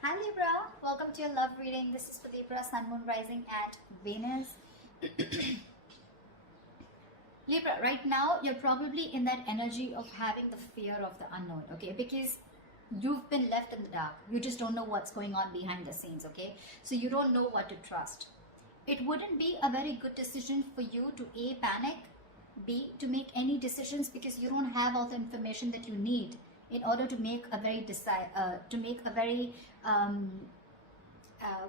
Hi Libra, welcome to your love reading. This is for Libra, Sun, Moon, Rising at Venus. Libra, right now you're probably in that energy of having the fear of the unknown, okay? Because you've been left in the dark. You just don't know what's going on behind the scenes, okay? So you don't know what to trust. It wouldn't be a very good decision for you to A, panic, B, to make any decisions because you don't have all the information that you need in order to make a very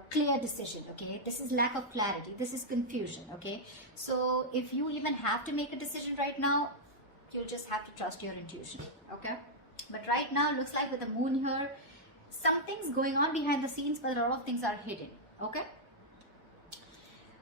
clear decision. Okay, this is lack of clarity, this is confusion. Okay, so if you even have to make a decision right now, you'll just have to trust your intuition. Okay, but right now looks like with the moon here, something's going on behind the scenes, but a lot of things are hidden. Okay,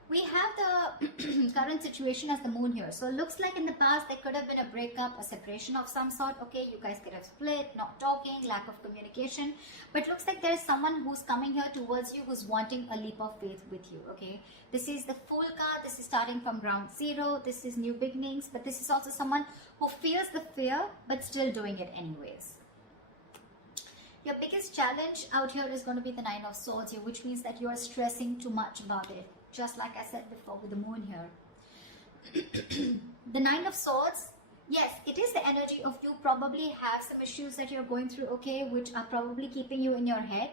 we have the current situation as the moon here. So it looks like in the past there could have been a breakup, a separation of some sort. Okay, you guys could have split, not talking, lack of communication. But looks like there is someone who's coming here towards you who's wanting a leap of faith with you. Okay, this is the Fool card. This is starting from ground zero. This is new beginnings. But this is also someone who feels the fear but still doing it anyways. Your biggest challenge out here is going to be the Nine of Swords here, which means that you are stressing too much about it. Just like I said before with the moon here. The Nine of Swords, yes, it is the energy of you probably have some issues that you're going through, okay, which are probably keeping you in your head.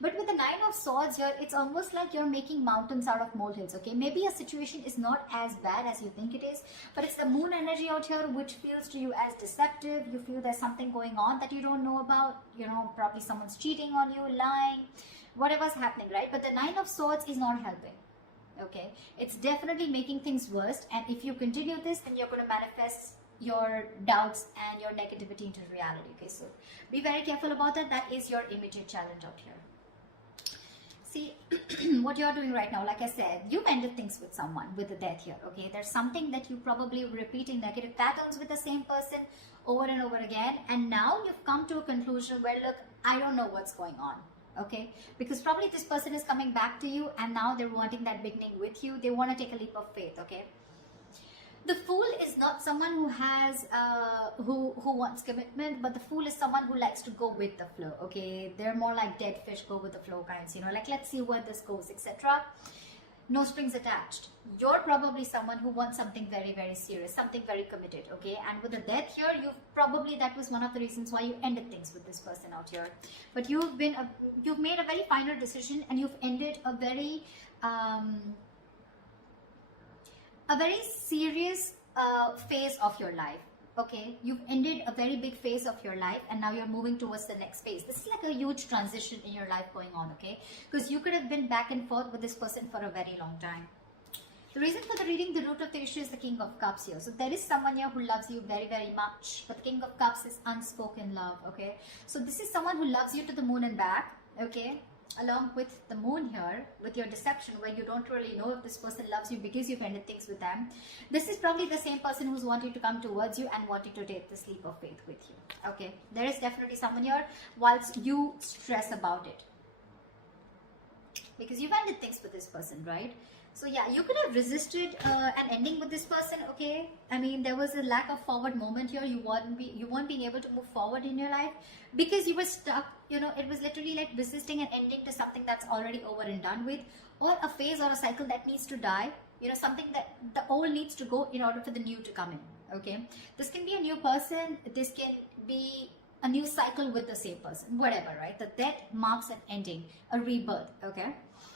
But with the Nine of Swords here, it's almost like you're making mountains out of molehills, okay. Maybe a situation is not as bad as you think it is, but it's the moon energy out here which feels to you as deceptive. You feel there's something going on that you don't know about, you know, probably someone's cheating on you, lying, whatever's happening, right? But the Nine of Swords is not helping. Okay, it's definitely making things worse, and if you continue this, then you're going to manifest your doubts and your negativity into reality. Okay, so be very careful about that. That is your immediate challenge out here. See, what you're doing right now, like I said, you've ended things with someone with the death here. Okay, there's something that you probably repeating negative patterns with the same person over and over again, and now you've come to a conclusion where, look, I don't know what's going on. Okay, because probably this person is coming back to you and now they're wanting that beginning with you. They want to take a leap of faith. Okay, the Fool is not someone who has who wants commitment, but the Fool is someone who likes to go with the flow. Okay, they're more like dead fish, go with the flow kinds, you know, like let's see where this goes, etc. No strings attached. You're probably someone who wants something very, very serious, something very committed. Okay, and with the death here, that was one of the reasons why you ended things with this person out here. But you've made a very final decision, and you've ended a very serious phase of your life. Okay, you've ended a very big phase of your life, and now you're moving towards the next phase. This is like a huge transition in your life going on. Okay, because you could have been back and forth with this person for a very long time. The reason for the reading, the root of the issue is the King of Cups here. So there is someone here who loves you very, very much, but the King of Cups is unspoken love. Okay, so this is someone who loves you to the moon and back. Okay, along with the moon here, with your deception, where you don't really know if this person loves you because you've ended things with them. This is probably the same person who's wanting to come towards you and wanting to take this leap of faith with you. Okay, there is definitely someone here whilst you stress about it, because you've ended things with this person, right? So yeah, you could have resisted an ending with this person. Okay, I mean, there was a lack of forward moment here. You weren't being able to move forward in your life because you were stuck. You know, it was literally like resisting an ending to something that's already over and done with, or a phase or a cycle that needs to die. You know, something that the old needs to go in order for the new to come in. Okay, this can be a new person. This can be a new cycle with the same person, whatever, right? The death marks an ending, a rebirth. Okay,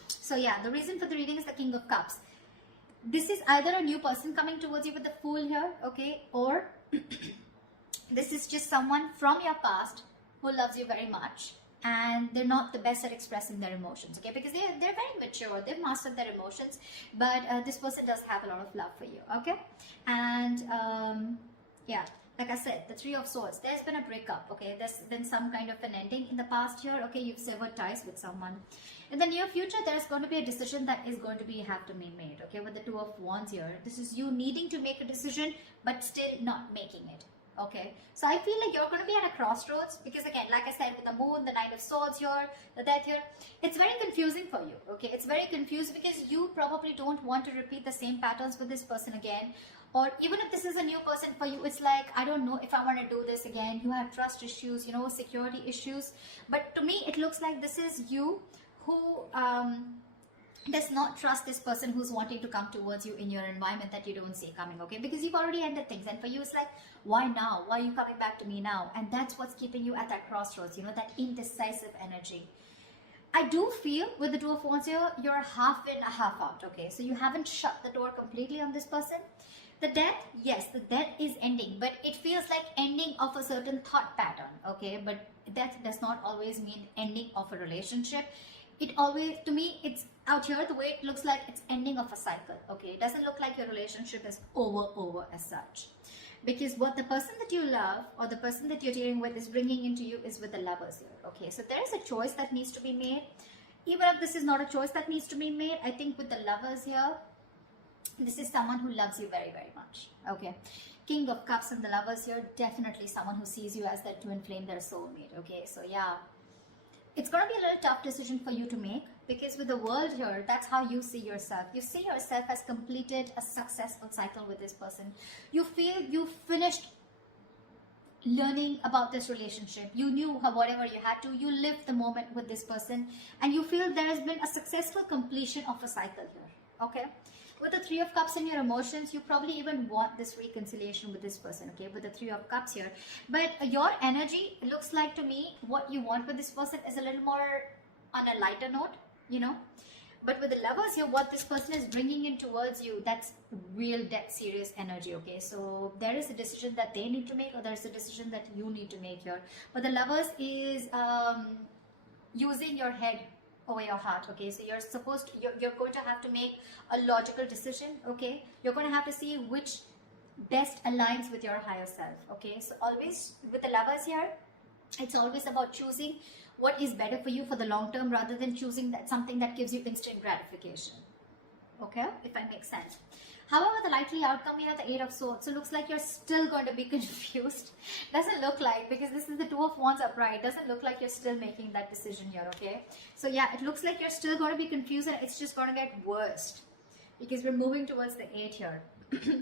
so yeah, the reason for the reading is the King of Cups. This is either a new person coming towards you with the Fool here, okay, or this is just someone from your past who loves you very much, and they're not the best at expressing their emotions. Okay, because they're very mature, they've mastered their emotions, but this person does have a lot of love for you. Okay, and yeah, like I said, the Three of Swords, there's been a breakup. Okay, there's been some kind of an ending in the past here. Okay, you've severed ties with someone. In the near future, there's going to be a decision that is going to have to be made. Okay, with the Two of Wands here, this is you needing to make a decision but still not making it. Okay, so I feel like you're going to be at a crossroads because, again, like I said, with the moon, the Nine of Swords here, the Death here, it's very confusing for you. Okay, it's very confused because you probably don't want to repeat the same patterns with this person again. Or even if this is a new person for you, it's like, I don't know if I want to do this again. You have trust issues, you know, security issues. But to me, it looks like this is you who does not trust this person who's wanting to come towards you in your environment that you don't see coming, okay? Because you've already ended things, and for you it's like, why now? Why are you coming back to me now? And that's what's keeping you at that crossroads, you know, that indecisive energy. I do feel with the Two of Wands here, you're half in, half out, okay? So you haven't shut the door completely on this person. The Death, yes, the Death is ending, but it feels like ending of a certain thought pattern, okay? But Death does not always mean ending of a relationship. It always, to me, it's out here, the way it looks like it's ending of a cycle, okay? It doesn't look like your relationship is over as such. Because what the person that you love or the person that you're dealing with is bringing into you is with the Lovers here, okay? So there is a choice that needs to be made. Even if this is not a choice that needs to be made, I think with the Lovers here, this is someone who loves you very much, okay? King of Cups and the Lovers here, definitely someone who sees you as their twin flame, their soulmate, okay? So yeah, it's going to be a little tough decision for you to make, because with the World here, that's how you see yourself. You see yourself as completed a successful cycle with this person. You feel you finished learning about this relationship. You knew whatever you had to. You lived the moment with this person, and you feel there has been a successful completion of a cycle here, okay? With the Three of Cups and your emotions, you probably even want this reconciliation with this person, okay, with the Three of Cups here. But your energy, looks like to me, what you want with this person is a little more on a lighter note, you know. But with the Lovers here, what this person is bringing in towards you, that's real dead serious energy, okay. So there is a decision that they need to make, or there's a decision that you need to make here. But the Lovers is using your head over your heart, okay? So you're supposed to, you're going to have to make a logical decision, okay? You're going to have to see which best aligns with your higher self, okay? So always with the Lovers here, it's always about choosing what is better for you for the long term rather than choosing that something that gives you instant gratification, okay? If I make sense. However, the likely outcome here, the Eight of Swords, so looks like you're still going to be confused. Doesn't look like, because this is the Two of Wands upright, doesn't look like you're still making that decision here, okay? So yeah, it looks like you're still going to be confused, and it's just going to get worse because we're moving towards the 8 here.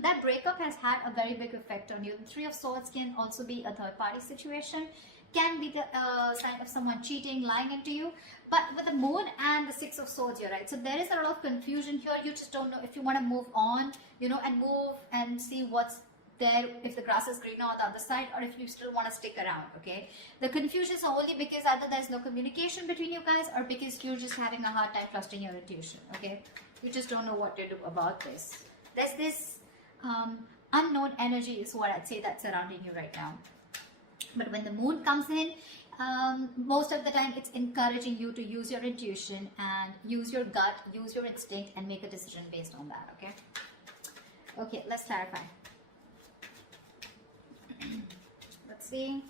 That breakup has had a very big effect on you. The Three of Swords can also be a third party situation, can be the sign of someone cheating, lying into you. But with the Moon and the Six of Swords here, right? So there is a lot of confusion here. You just don't know if you want to move on, you know, and move and see what's there, if the grass is greener on the other side, or if you still want to stick around, okay? The confusion is only because either there's no communication between you guys, or because you're just having a hard time trusting your intuition, okay? You just don't know what to do about this. There's this unknown energy is what I'd say that's surrounding you right now. But when the Moon comes in, most of the time it's encouraging you to use your intuition and use your gut, use your instinct, and make a decision based on that, okay? Okay, let's clarify. Let's see.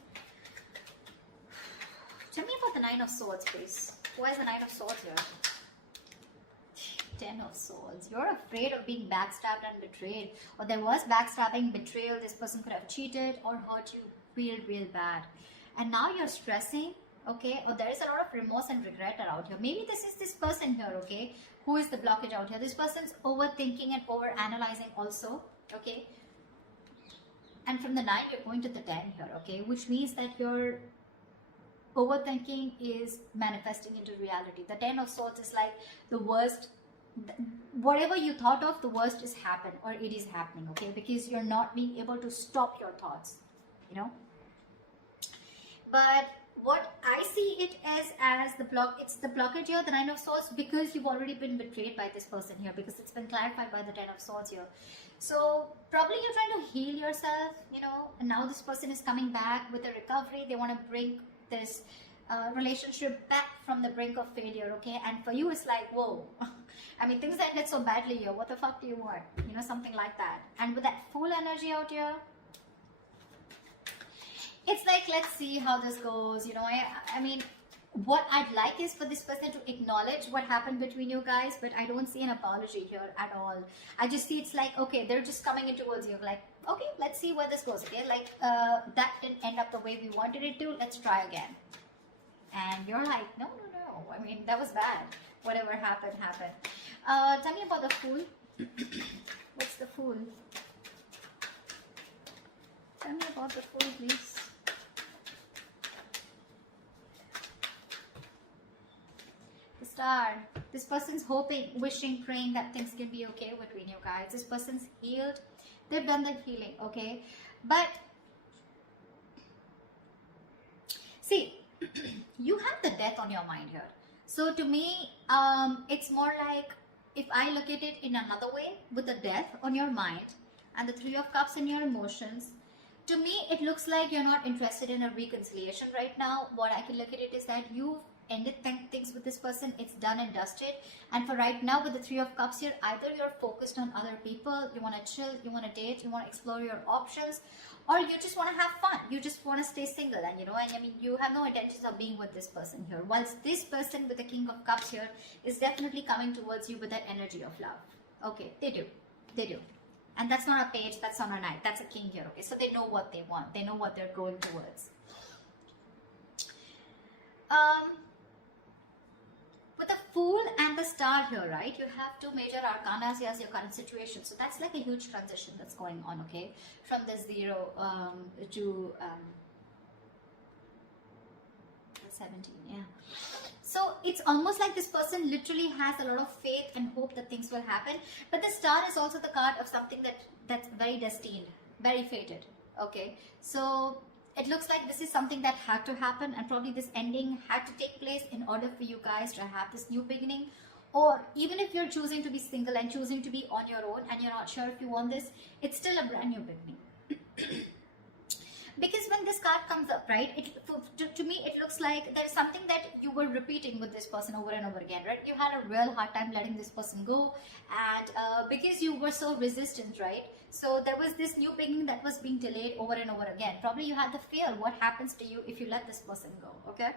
Tell me about the Nine of Swords, please. Why is the Nine of Swords here? 10 of Swords. You're afraid of being backstabbed and betrayed. Or there was backstabbing, betrayal. This person could have cheated or hurt you real bad. And now you're stressing, okay? Or there is a lot of remorse and regret around here. Maybe this is this person here, okay? Who is the blockage out here? This person's overthinking and overanalyzing also, okay? And from the 9, you're going to the 10 here, okay? Which means that your overthinking is manifesting into reality. The 10 of Swords is like the worst. Whatever you thought of, the worst is happened, or it is happening, okay? Because you're not being able to stop your thoughts, you know? But what I see it as the block, it's the blockage here, the 9 of Swords, because you've already been betrayed by this person here, because it's been clarified by the 10 of Swords here. So probably you're trying to heal yourself, you know, and now this person is coming back with a recovery. They want to bring this relationship back from the brink of failure, okay? And for you, it's like, whoa. I mean, things ended so badly here. What the fuck do you want? You know, something like that. And with that full energy out here, it's like, let's see how this goes. You know, I mean, what I'd like is for this person to acknowledge what happened between you guys, but I don't see an apology here at all. I just see it's like, okay, they're just coming in towards you, like, okay, let's see where this goes, okay? Like, that didn't end up the way we wanted it to, let's try again. And you're like, no, no, no, I mean, that was bad. Whatever happened, happened. Tell me about the Fool. What's the Fool? Tell me about the Fool, please. The Star. This person's hoping, wishing, praying that things can be okay between you guys. This person's healed. They've done the healing, okay? But, see, you have the Death on your mind here. So to me, it's more like, if I look at it in another way, with the Death on your mind and the Three of Cups in your emotions, to me, it looks like you're not interested in a reconciliation right now. What I can look at it is that you've ended things with this person. It's done and dusted. And for right now, with the Three of Cups here, either you're focused on other people, you want to chill, you want to date, you want to explore your options, or you just want to have fun. You just want to stay single, and I mean, you have no intentions of being with this person here. Whilst this person with the King of Cups here is definitely coming towards you with that energy of love. Okay, they do. And that's not a page, that's not a knight, that's a king here, okay? So they know what they want, they know what they're going towards. With the Fool and the Star here, right? You have two major arcanas as your current situation. So that's like a huge transition that's going on, okay? From the 0 to 17, yeah. So it's almost like this person literally has a lot of faith and hope that things will happen. But the Star is also the card of something that's very destined, very fated, okay? So it looks like this is something that had to happen, and probably this ending had to take place in order for you guys to have this new beginning. Or even if you're choosing to be single and choosing to be on your own and you're not sure if you want this, it's still a brand new beginning. Because when this card comes up, right, to me it looks like there's something that you were repeating with this person over and over again, right? You had a real hard time letting this person go, and because you were so resistant, right? So there was this new beginning that was being delayed over and over again. Probably you had the fear, what happens to you if you let this person go, okay?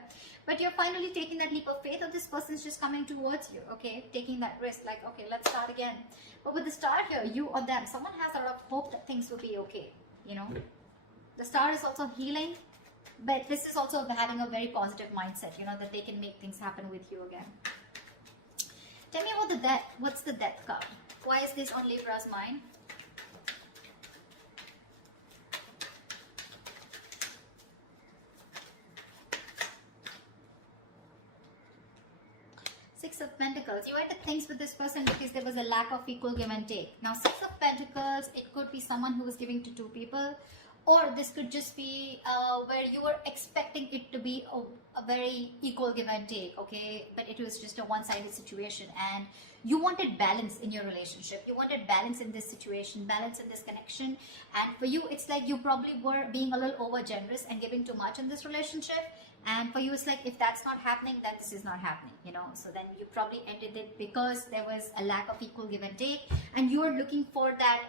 But you're finally taking that leap of faith, or this person's just coming towards you, okay? Taking that risk, like, okay, let's start again. But with the Star here, you or them, someone has a lot of hope that things will be okay, The Star is also healing, but this is also having a very positive mindset, that they can make things happen with you again. Tell me about the Death. What's the Death card? Why is this on Libra's mind? Six of Pentacles. You ended things with this person because there was a lack of equal give and take. Now, Six of Pentacles, it could be someone who was giving to two people, or this could just be where you were expecting it to be a very equal give and take, okay? But it was just a one-sided situation, and you wanted balance in your relationship. You wanted balance in this situation, balance in this connection. And for you, it's like you probably were being a little over generous and giving too much in this relationship. And for you, it's like, if that's not happening, then this is not happening, So then you probably ended it because there was a lack of equal give and take, and you were looking for that.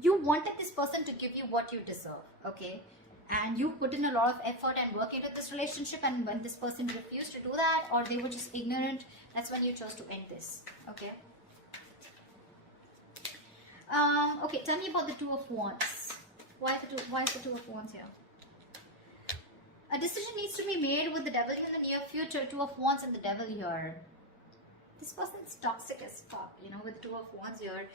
You wanted this person to give you what you deserve, okay? And you put in a lot of effort and work into this relationship, and when this person refused to do that, or they were just ignorant, that's when you chose to end this, okay? Okay, tell me about the Two of Wands. Why is the Two of Wands here? A decision needs to be made with the Devil in the near future. Two of Wands and the Devil here. This person's toxic as fuck, with Two of Wands here.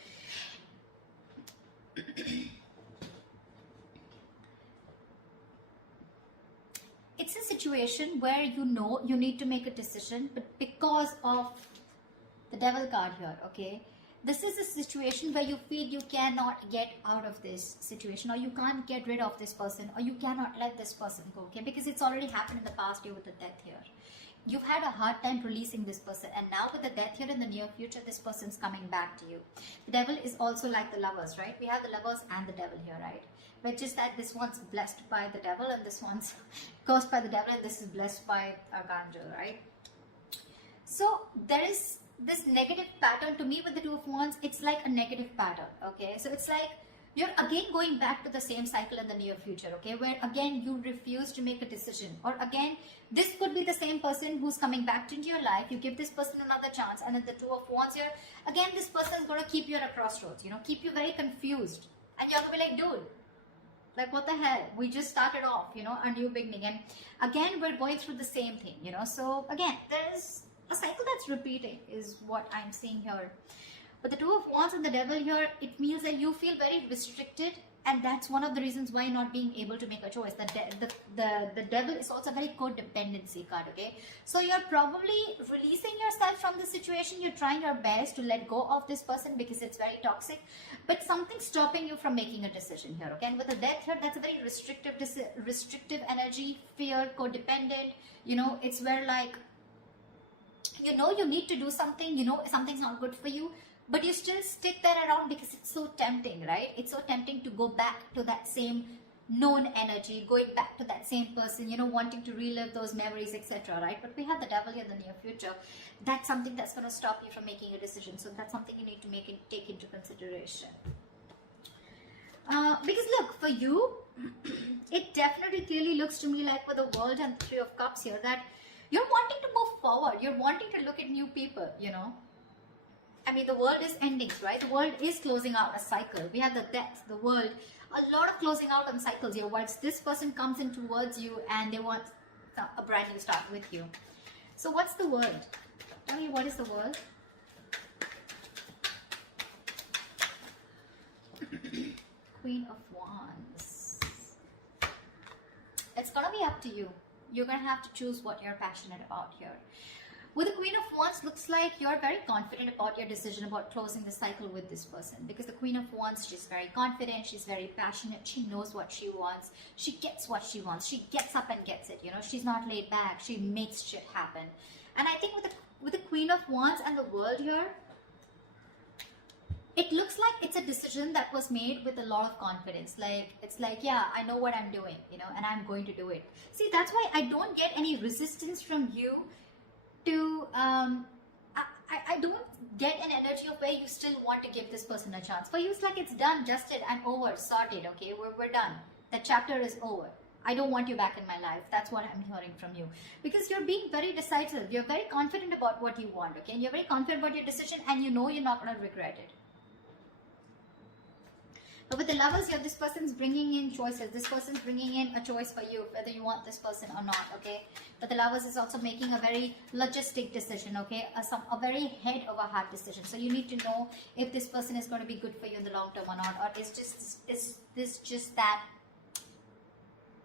It's a situation where you need to make a decision, but because of the Devil card here, okay, this is a situation where you feel you cannot get out of this situation, or you can't get rid of this person, or you cannot let this person go, okay, because it's already happened in the past year with the Death here. You've had a hard time releasing this person, and now with the Death here in the near future, this person's coming back to you. The Devil is also like the Lovers, right? We have the Lovers and the Devil here, right? But just that this one's blessed by the Devil, and this one's cursed by the Devil, and this is blessed by Archangel, right? So there is this negative pattern. To me, with the Two of Wands, it's like a negative pattern, okay? So it's like you're again going back to the same cycle in the near future, okay, where again you refuse to make a decision, or again this could be the same person who's coming back into your life. You give this person another chance, and then the Two of Wands here, again this person is going to keep you at a crossroads, you know, keep you very confused, and you're going to be like, dude, like what the hell, we just started off, you know, a new beginning, and again we're going through the same thing, you know. So again, there's a cycle that's repeating is what I'm seeing here. But the Two of Wands and the Devil here, it means that you feel very restricted, and that's one of the reasons why not being able to make a choice. The Devil is also a very codependency card, okay? So you're probably releasing yourself from the situation. You're trying your best to let go of this person because it's very toxic, but something's stopping you from making a decision here, okay? And with the Death here, that's a very restrictive energy, fear, codependent, you know, it's where like, you know, you need to do something, you know, something's not good for you, but you still stick there around because it's so tempting, right? It's so tempting to go back to that same known energy, going back to that same person, you know, wanting to relive those memories, etc., right? But we have the Devil in the near future. That's something that's going to stop you from making a decision. So that's something you need to take into consideration. Because look, for you, it definitely clearly looks to me like with the World and Three of Cups here that you're wanting to move forward. You're wanting to look at new people, you know. I mean, the world is ending, right? The world is closing out a cycle. We have the Death, the World, a lot of closing out on cycles here. Once this person comes in towards you and they want a brand new start with you. So what's the World? Tell me, what is the World? Queen of Wands. It's gonna be up to you. You're gonna have to choose what you're passionate about here. With the Queen of Wands, looks like you're very confident about your decision about closing the cycle with this person, because the Queen of Wands, she's very confident, she's very passionate, she knows what she wants, she gets what she wants, she gets up and gets it, you know, she's not laid back, she makes shit happen. And I think with the Queen of Wands and the World here, it looks like it's a decision that was made with a lot of confidence. Like, it's like, yeah, I know what I'm doing, you know, and I'm going to do it. See, that's why I don't get any resistance from you to, I don't get an energy of where you still want to give this person a chance. For you, it's like it's done, dusted, and over, sorted, okay? We're done. The chapter is over. I don't want you back in my life. That's what I'm hearing from you. Because you're being very decisive. You're very confident about what you want, okay? And you're very confident about your decision, and you know you're not going to regret it. But with the Lovers here, this person's bringing in choices. This person's bringing in a choice for you, whether you want this person or not, okay? But the Lovers is also making a very logistic decision, okay? A very head over heart decision. So you need to know if this person is going to be good for you in the long term or not. Or is this just that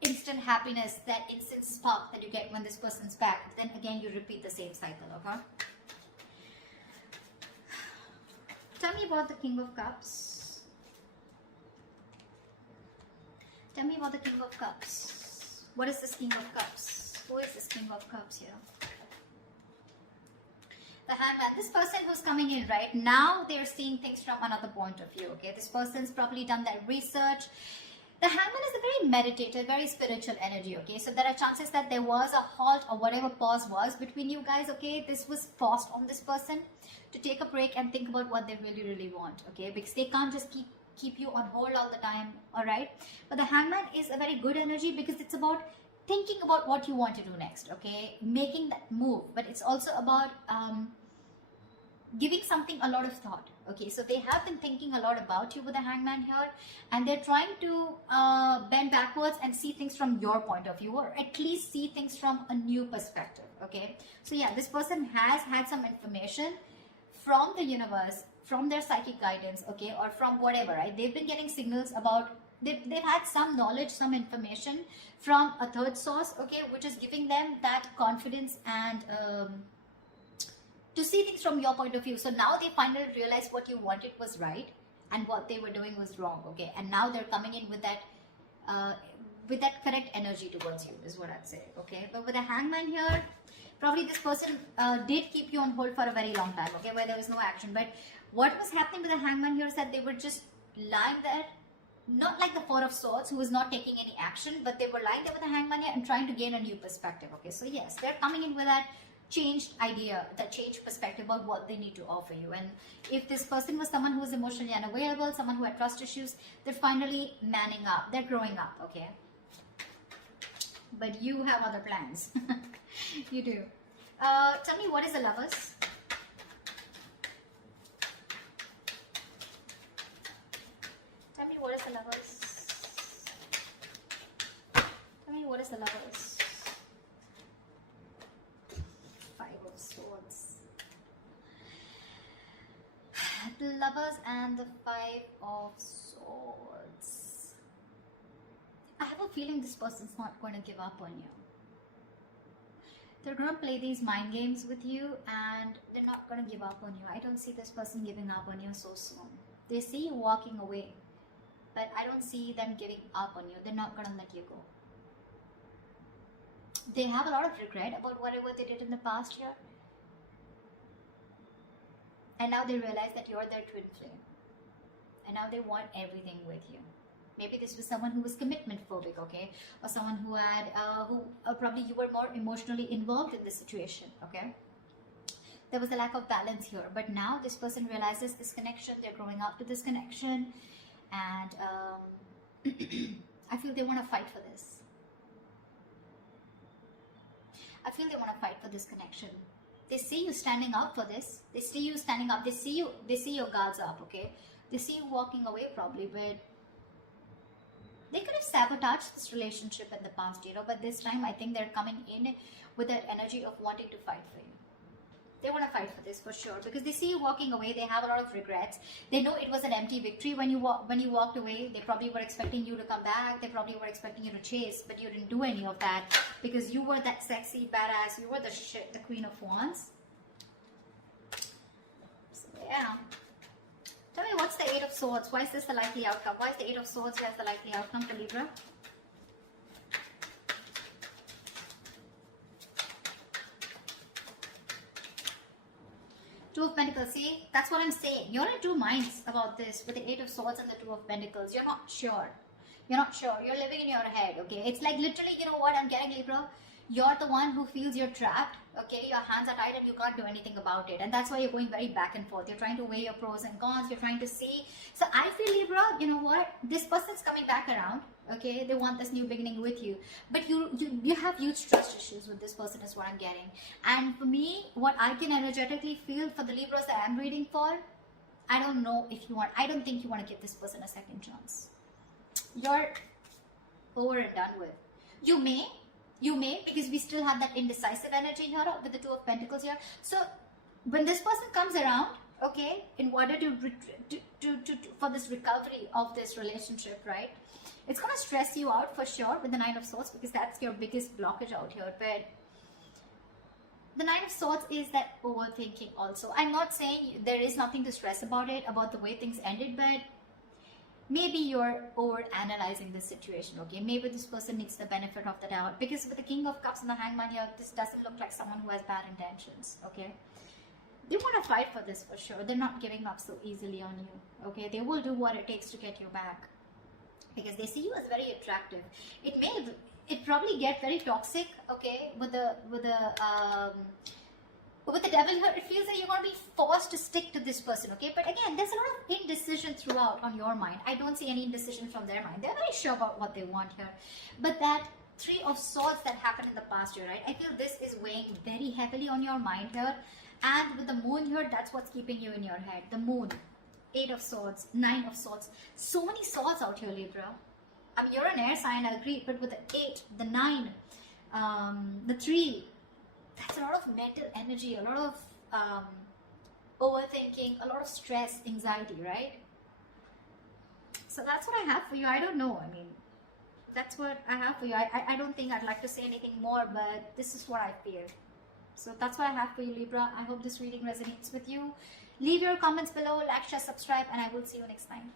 instant happiness, that instant spark that you get when this person's back? Then again, you repeat the same cycle, okay? Tell me about the King of Cups. Tell me about the King of Cups. What is this King of Cups? Who is this King of Cups here? The Hangman. This person who's coming in right now, they're seeing things from another point of view, okay? This person's probably done their research. The Hangman is a very meditative, very spiritual energy, okay? So there are chances that there was a halt or whatever pause was between you guys, okay? This was paused on this person to take a break and think about what they really, really want, okay? Because they can't just keep you on hold all the time, all right? But the Hangman is a very good energy because it's about thinking about what you want to do next, okay? Making that move. But it's also about giving something a lot of thought, okay? So they have been thinking a lot about you with the Hangman here, and they're trying to bend backwards and see things from your point of view, or at least see things from a new perspective, okay? So yeah, this person has had some information from the universe, from their psychic guidance, okay, or from whatever, right? They've been getting signals about, they've had some knowledge, some information from a third source, okay, which is giving them that confidence and to see things from your point of view. So now they finally realize what you wanted was right and what they were doing was wrong, okay? And now they're coming in with that correct energy towards you, is what I'd say, okay? But with a Hangman here, probably this person did keep you on hold for a very long time, okay, where there was no action. But what was happening with the Hangman here is that they were just lying there, not like the Four of Swords, who was not taking any action, but they were lying there with the Hangman here and trying to gain a new perspective, okay? So yes, they're coming in with that changed idea, that changed perspective about what they need to offer you. And if this person was someone who was emotionally unavailable, someone who had trust issues, they're finally manning up, they're growing up, okay? But you have other plans. You do. Tell me, what is the Lovers? Tell me, what is the Lovers? Tell me, what is the Lovers? Five of Swords. The Lovers and the Five of Swords. I have a feeling this person's not going to give up on you. They're going to play these mind games with you and they're not going to give up on you. I don't see this person giving up on you so soon. They see you walking away, but I don't see them giving up on you. They're not going to let you go. They have a lot of regret about whatever they did in the past year. And now they realize that you're their twin flame. And now they want everything with you. Maybe this was someone who was commitment phobic, okay? Or someone who had, probably you were more emotionally involved in this situation, okay? There was a lack of balance here. But now this person realizes this connection. They're growing up to this connection. And I feel they want to fight for this. I feel they want to fight for this connection. They see you standing up for this. They see you standing up. They see your guards up, okay? They see you walking away probably, but they could have sabotaged this relationship in the past, you know, but this time I think they're coming in with that energy of wanting to fight for you. They want to fight for this for sure because they see you walking away. They have a lot of regrets. They know it was an empty victory when you walked away. They probably were expecting you to come back. They probably were expecting you to chase, but you didn't do any of that because you were that sexy badass. You were the Queen of Wands. So yeah. Tell me, what's the Eight of Swords? Why is this the likely outcome? Why is the Eight of Swords here as the likely outcome for Libra? Two of Pentacles. See, that's what I'm saying. You're in two minds about this with the Eight of Swords and the Two of Pentacles. You're not sure. You're not sure. You're living in your head, okay? It's like literally, you know what I'm getting, Libra? You're the one who feels you're trapped, okay? Your hands are tied and you can't do anything about it. And that's why you're going very back and forth. You're trying to weigh your pros and cons. You're trying to see. So I feel, Libra, you know what? This person's coming back around, okay? They want this new beginning with you. But you have huge trust issues with this person is what I'm getting. And for me, what I can energetically feel for the Libras that I'm reading for, I don't know if you want, I don't think you want to give this person a second chance. You're over and done with. You may, because we still have that indecisive energy here with the Two of Pentacles here. So when this person comes around, okay, in order to for this recovery of this relationship, right, it's going to stress you out for sure with the Nine of Swords because that's your biggest blockage out here. But the Nine of Swords is that overthinking also. I'm not saying there is nothing to stress about it, about the way things ended, but maybe you're over analyzing this situation, okay? Maybe this person needs the benefit of the doubt because with the King of Cups and the Hangman here, this doesn't look like someone who has bad intentions, okay? They want to fight for this for sure. They're not giving up so easily on you, okay? They will do what it takes to get you back because they see you as very attractive. It probably get very toxic, okay? With the Devil here, it feels that you're going to be forced to stick to this person, okay? But again, there's a lot of indecision throughout on your mind. I don't see any indecision from their mind. They're very sure about what they want here. But that Three of Swords that happened in the past year, right? I feel this is weighing very heavily on your mind here. And with the Moon here, that's what's keeping you in your head. The Moon, Eight of Swords, Nine of Swords. So many swords out here, Libra. I mean, you're an air sign, I agree. But with the 8, the 9, the 3, that's a lot of mental energy, a lot of overthinking, a lot of stress, anxiety, right? So that's what I have for you. I don't know. I mean, that's what I have for you. I don't think I'd like to say anything more, but this is what I feel. So that's what I have for you, Libra. I hope this reading resonates with you. Leave your comments below, like, share, subscribe, and I will see you next time.